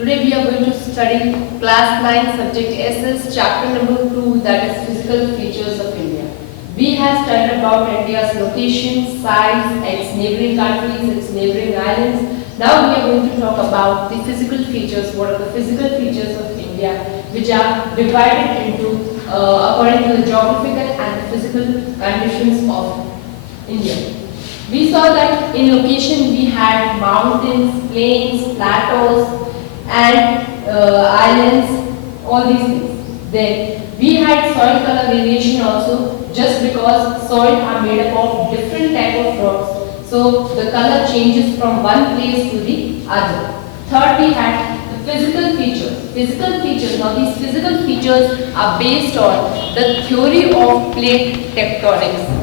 Today we are going to study class 9 subject SS chapter number 2, that is physical features of India. We have studied about India's location, size, its neighboring countries, its neighboring islands. Now we are going to talk about the physical features. What are the physical features of India, which are divided into according to the geographical and the physical conditions of India. We saw that in location we had mountains, plains, plateaus, and islands, all these things. Then we had soil color variation also, just because soil are made up of different type of rocks, so the color changes from one place to the other. Third, we had the physical features. Physical features. Now these physical features are based on the theory of plate tectonics.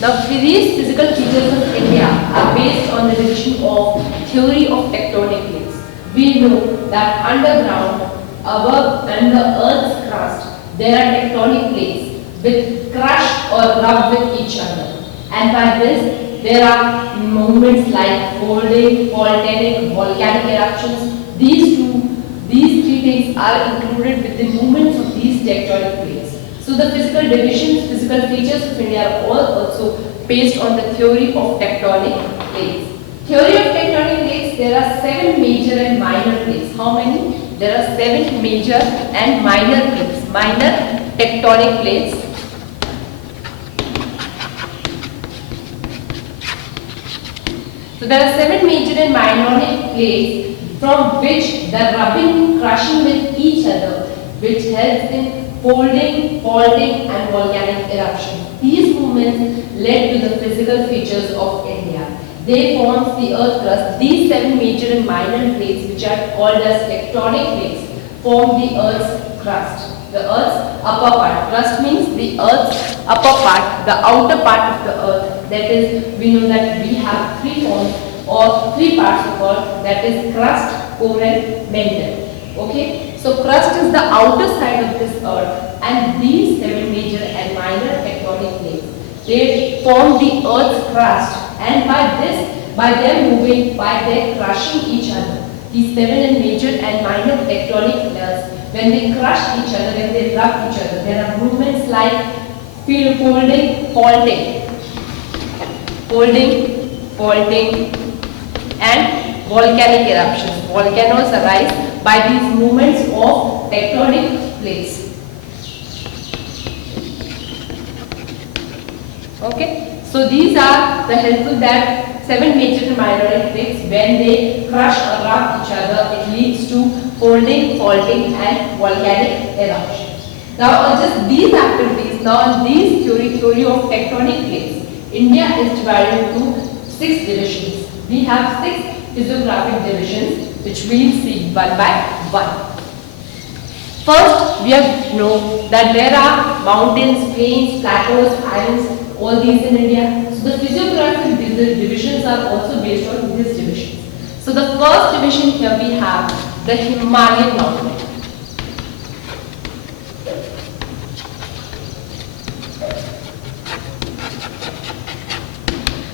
Now these physical features of India are based on the division of theory of tectonic plates. We know that underground, above and the earth's crust, there are tectonic plates which crush or rub with each other. And by this, there are movements like folding, volcanic eruptions. These three things are included with the movements of these tectonic plates. So the physical divisions, physical features of India are all also based on the theory of tectonic plates. Theory of tectonic plates, there are 7 major and minor plates. How many? There are 7 major and minor plates, minor tectonic plates. So there are 7 major and minor plates from which the rubbing, crushing with each other, which helps in folding, faulting and volcanic eruption. These movements led to the physical features of India. They form the earth crust. These 7 major and minor plates, which are called as tectonic plates, form the earth's crust. The earth's upper part. Crust means the earth's upper part, the outer part of the earth. That is, we know that we have 3 forms or 3 parts of earth, that is crust, core and mantle. Okay, so crust is the outer side of this earth, and these 7 major and minor tectonic plates, they form the earth's crust, and by them moving, by their crushing each other, these 7 and major and minor tectonic layers, when they crush each other, when they rub each other, there are movements like folding, faulting, and volcanic eruptions. Volcanoes arise by these movements of tectonic plates. Okay, so these are the helpful that 7 major and minor plates, when they crush or rub each other, it leads to folding, faulting and volcanic eruptions. Now just these activities, now these theory of tectonic plates, India is divided into 6 divisions. We have 6 physiographic divisions, which we will see one by one. First, we have to know that there are mountains, plains, plateaus, islands, all these in India. So the physiographic divisions are also based on these divisions. So the first division here we have the Himalayan mountains.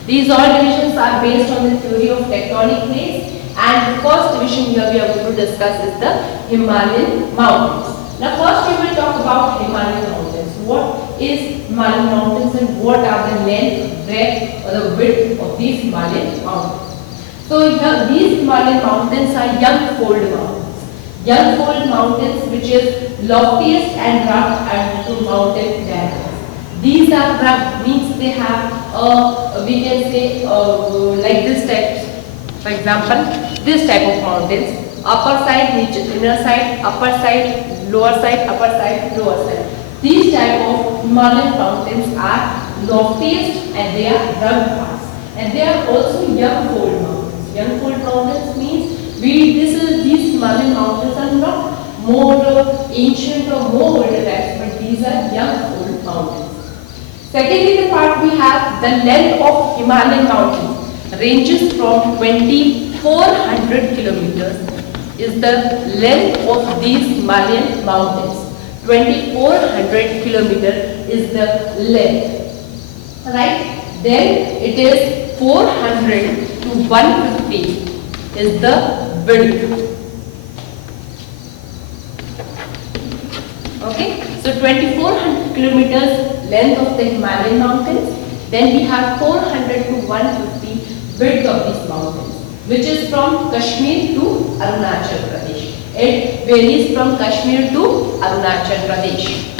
These all divisions are based on the theory of tectonic plates, and the first division here we are going to discuss is the Himalayan mountains. Now first we will talk about Himalayan mountains. What is Himalayan mountains and what are the length, breadth or the width of these Himalayan mountains? So here these Himalayan mountains are young-fold mountains. Young-fold mountains, which is loftiest and rugged to mountain diameters. These are rugged, means they have we can say like this type. For example, this type of mountains: upper side, inner side, upper side, lower side, upper side, lower side. These type of Himalayan mountains are loftiest and they are rugged parts, and they are also young-fold mountains. Young-fold mountains means these Himalayan mountains are not more ancient or more older types, but these are young-fold mountains. Secondly, the part we have the length of Himalayan mountains ranges from 2400 kilometers is the length of these Himalayan mountains. 2400 kilometers is the length. right? Then it is 400 to 150 is the width. Okay, so 2400 kilometers length of the Himalayan mountains. Then we have 400 to 150 width of these mountains, which is from Kashmir to Arunachal Pradesh. It varies from Kashmir to Arunachal Pradesh.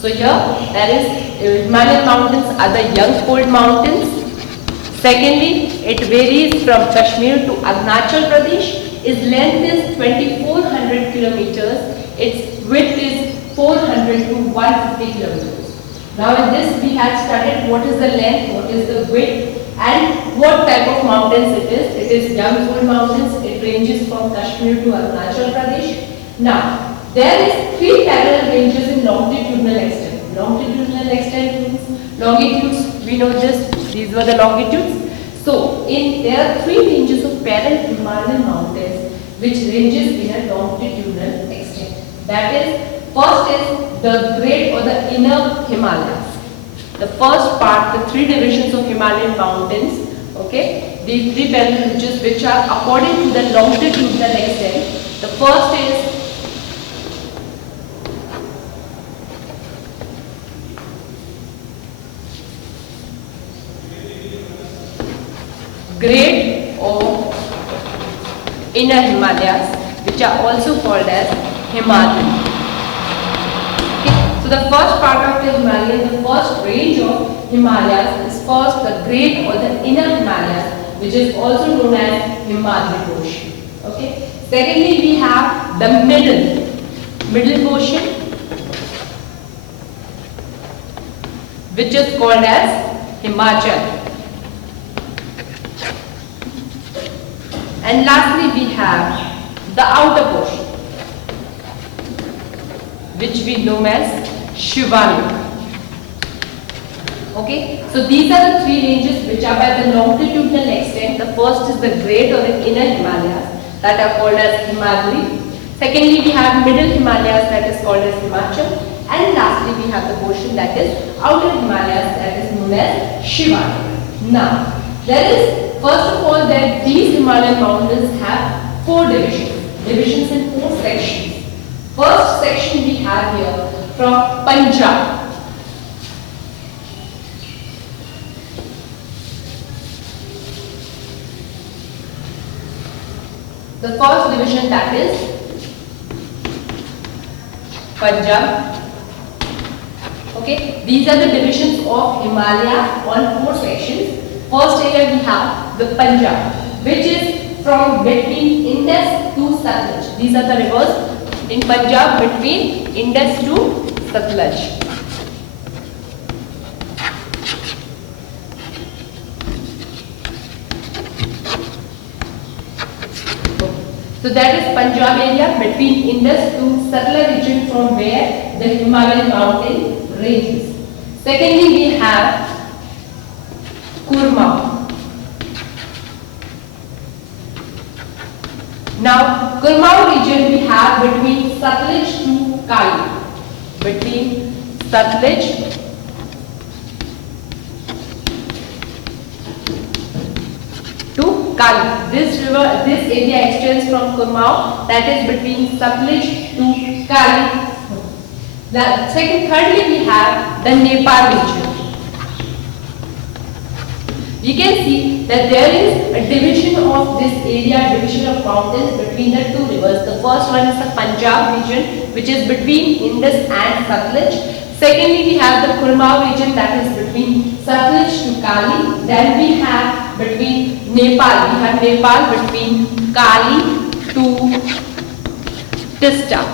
So here there is Himalayan mountains are the young cold mountains. Secondly, it varies from Kashmir to Arunachal Pradesh. Its length is 2400 kilometers. Its width is 400 to 150 kilometers. Now in this we had studied what is the length, what is the width and what type of mountains it is. It is young cold mountains. It ranges from Kashmir to Arunachal Pradesh. Now there is three parallel ranges in longitudinal extent. Longitudinal extent means longitudes, we know this, these were the longitudes. So there are three ranges of parallel Himalayan mountains which ranges in a longitudinal extent. That is, first is the great or the inner Himalayas. The first part, the three divisions of Himalayan mountains, okay, these three parallel ranges which are according to the longitudinal extent. The first is Great or inner Himalayas, which are also called as Himalayan. Okay. So the first part of the Himalayan, the first range of Himalayas is first the great or the inner Himalayas, which is also known as Himalayan portion. Okay. Secondly, we have the middle portion, which is called as Himachal. And lastly, we have the outer portion, which we know as Shivalik. Okay, so these are the three ranges which are by the longitudinal extent. The first is the great or the inner Himalayas that are called as Himalaya. Secondly, we have middle Himalayas that is called as Himachal. And lastly, we have the portion that is outer Himalayas that is known as Shivalik. Now, there is first of all, that these Himalayan mountains have four divisions in four sections. First section we have here from Punjab. The first division, that is Punjab. Okay, these are the divisions of Himalaya on four sections. First area we have the Punjab, which is from between Indus to Satluj. These are the rivers in Punjab between Indus to Satluj. So that is Punjab area between Indus to Satluj region, from where the Himalayan mountain ranges. Secondly, we have Kurmau. Now, Kurmau region we have between Satluj to Kali. Between Satluj to Kali. This area extends from Kurmau, that is between Satluj to Kali. Thirdly, we have the Nepal region. We can see that there is a division of this area, division of mountains between the two rivers. The first one is the Punjab region, which is between Indus and Satluj. Secondly, we have the Kurmau region, that is between Satluj to Kali. Then we have between Nepal. We have Nepal between Kali to Tista.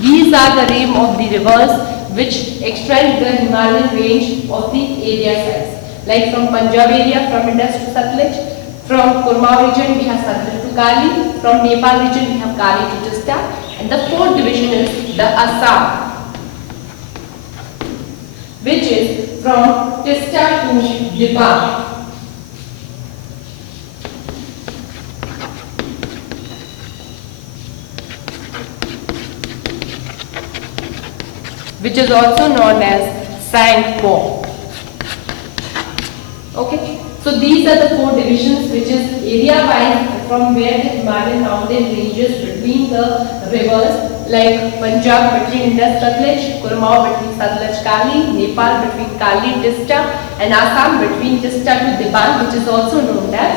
These are the name of the rivers which extend the Himalayan range of the area size. Like from Punjab area, from Indus to Satluj. From Kurmau region, we have Satluj to Kali. From Nepal region, we have Kali to Tista. And the fourth division is the Assam, which is from Tista to Dibang. which is also known as sandfall. Okay, so these are the 4 divisions, which is area-wise from where the Himalayan mountain ranges between the rivers like Punjab between Indus Satluj, Kurmao between Satluj Kali, Nepal between Kali Tista, and Assam between Tista to Diban, which is also known as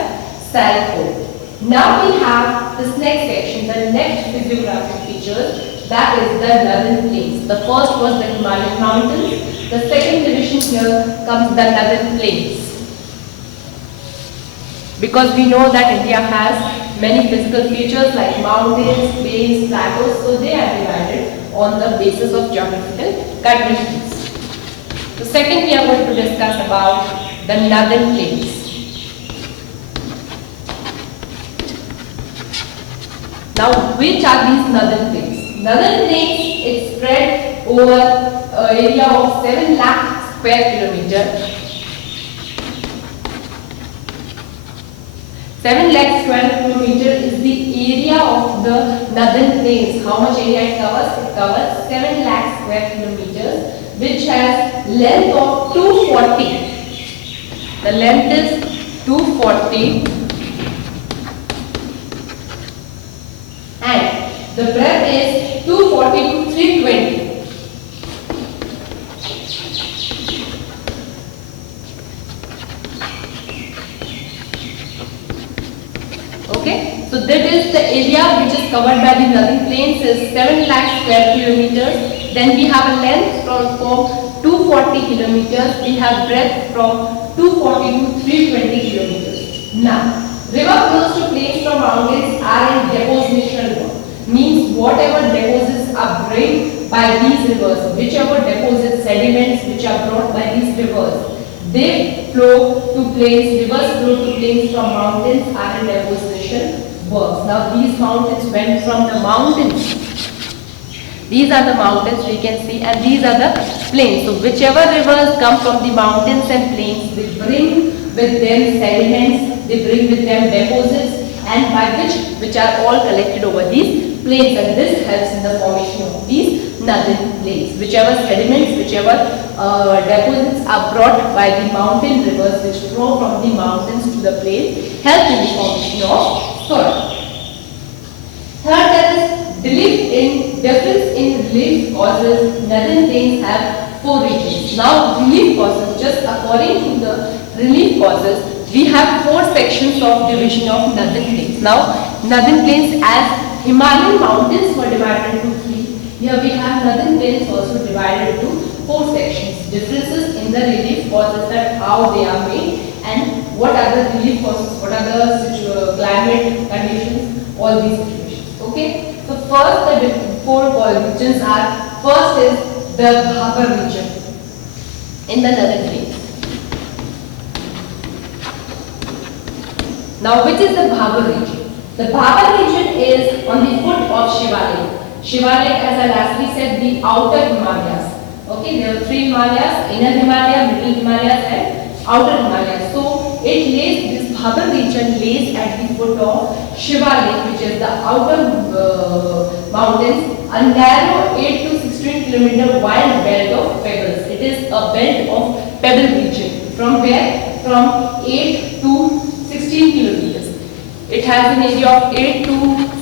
sandfall. Now we have this next section, the next physiographic features, that is the northern plains. The first was the Himalayan mountains. The second division here comes the northern plains. Because we know that India has many physical features like mountains, plains, plateaus, so they are divided on the basis of geographical conditions. So second we are going to discuss about the northern plains. Now which are these northern plains? Northern plains is spread over an area of 7 lakh square kilometer. 7 lakh square kilometer is the area of the northern plains. How much area it covers? It covers 7 lakh square kilometers, which has length of 240. The length is 240 and the breadth is 240 to 320. Okay, so that is the area which is covered by the northern plains is 7 lakh square kilometers. Then we have a length from 240 kilometers. We have breadth from 240 to 320 kilometers. Now, river flows to plains from mountains are in depositional mode. Means whatever deposits are brought by these rivers, whichever deposits, sediments which are brought by these rivers, they flow to plains, rivers flow to plains from mountains are in deposition works. Now these mountains went from the mountains. These are the mountains we can see and these are the plains. So whichever rivers come from the mountains and plains, they bring with them sediments, they bring with them deposits and by which are all collected over these plains, and this helps in the formation of these northern plains. Whichever sediments, whichever deposits are brought by the mountain rivers which flow from the mountains to the plains help in the formation of soil. Third, there is difference in relief causes. Northern plains have 4 regions. Now relief causes, just according to the relief causes, we have 4 sections of division of northern plains. Now northern plains, as Himalayan mountains were divided into 3, here we have northern plains also divided into 4 sections. Differences in the relief causes, that how they are made and what are the relief causes, what are the climate conditions, all these situations. Okay, so first the 4 regions are, first is the Bhabar region in the northern plains. Now which is the Bhabar region? The Bhabar region is on the foot of Shivalek. Shivalek, as I lastly said, the outer Himalayas. Okay, there are 3 Himalayas, inner Himalaya, middle Himalayas and outer Himalayas. So it lays, this Bhabar region lays at the foot of Shivalek, which is the outer mountains, a narrow 8 to 16 kilometer wide belt of pebbles. It is a belt of pebble region. From where? From 8 to 16 kilometers. It has an area of 8 to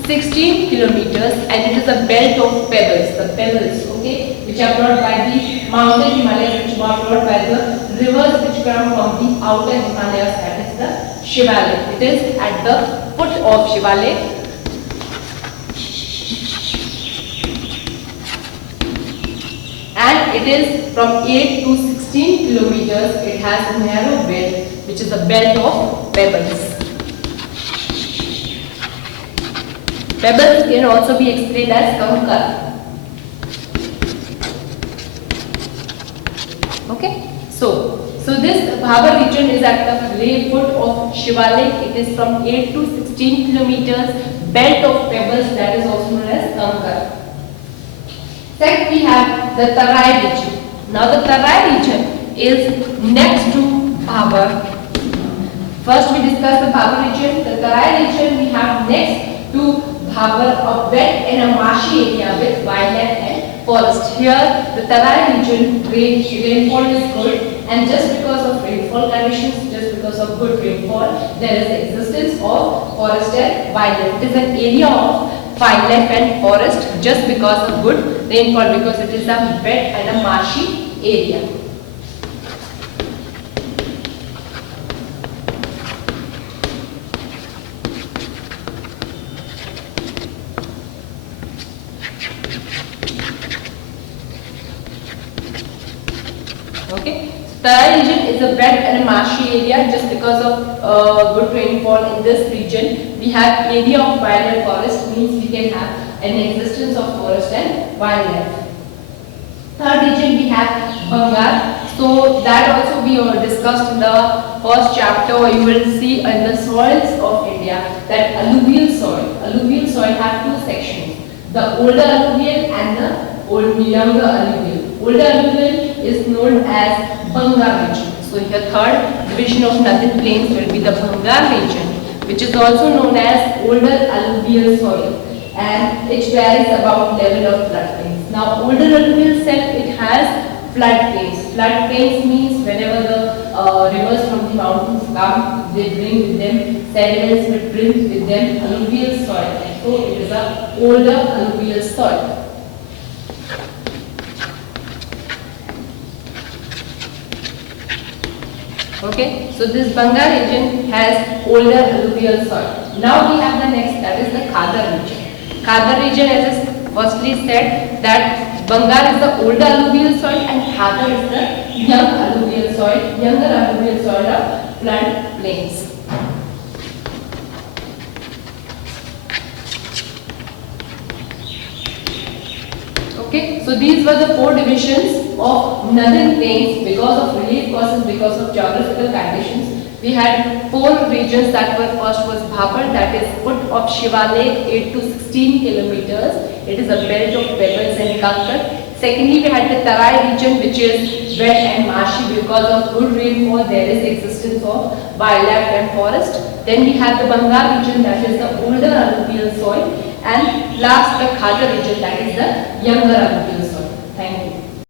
16 kilometers and it is a belt of pebbles, the pebbles, okay, which are brought by the mountain Himalayas, which are brought by the rivers which come from the outer Himalayas, that is the Shivalek. It is at the foot of Shivalek. And it is from 8 to 16 kilometers. It has a narrow belt, which is a belt of pebbles. Pebbles can also be explained as kankar. Okay, so this Bhabar region is at the foot of Shivalek. It is from 8 to 16 kilometers, belt of pebbles, that is also known as kankar. Second, we have the Tarai region. Now the Tarai region is next to Bhabar. First we discuss the Bhabar region. The Tarai region we have next to Bhabar, a wet and a marshy area with wildlife and forest. Here, the Tarai region, rainfall is good, and just because of rainfall conditions, just because of good rainfall, there is the existence of forest and wildlife. It is an area of wildlife and forest just because of good rainfall, because it is a wet and a marshy area. Okay, Tarai region is a wet and a marshy area just because of good rainfall in this region. We have area of wildlife forest, means we can have an existence of forest and wildlife. Third region we have Bangar. So that also we discussed in the first chapter. You will see in the soils of India that alluvial soil. Alluvial soil have two sections: the older alluvial and the younger alluvial. Older alluvial is known as Bangar region. So here third division of Northern Plains will be the Bangar region, which is also known as older alluvial soil, and it varies about level of floodplains. Now older alluvial self, it has floodplains. Floodplains means whenever the rivers from the mountains come, they bring with them sediments, which brings with them alluvial soil. So it is a older alluvial soil. Okay, so this Bangar region has older alluvial soil. Now we have the next, that is the Khadar region. Khadar region, as I firstly said, that Bangar is the older alluvial soil and Khadar is the young alluvial soil, younger alluvial soil of flood plains. Okay, so these were the four divisions of Northern Plains because of relief causes, because of geographical conditions. We had four regions that were: first was Bhapar, that is foot of Shiva Lake, 8 to 16 kilometers. It is a belt of pebbles and kanker. Secondly, we had the Tarai region, which is wet and marshy because of good rainfall. There is existence of wildlife and forest. Then we have the Bangar region, that is the older alluvial soil. And last, the Khadar region, that is the younger alluvial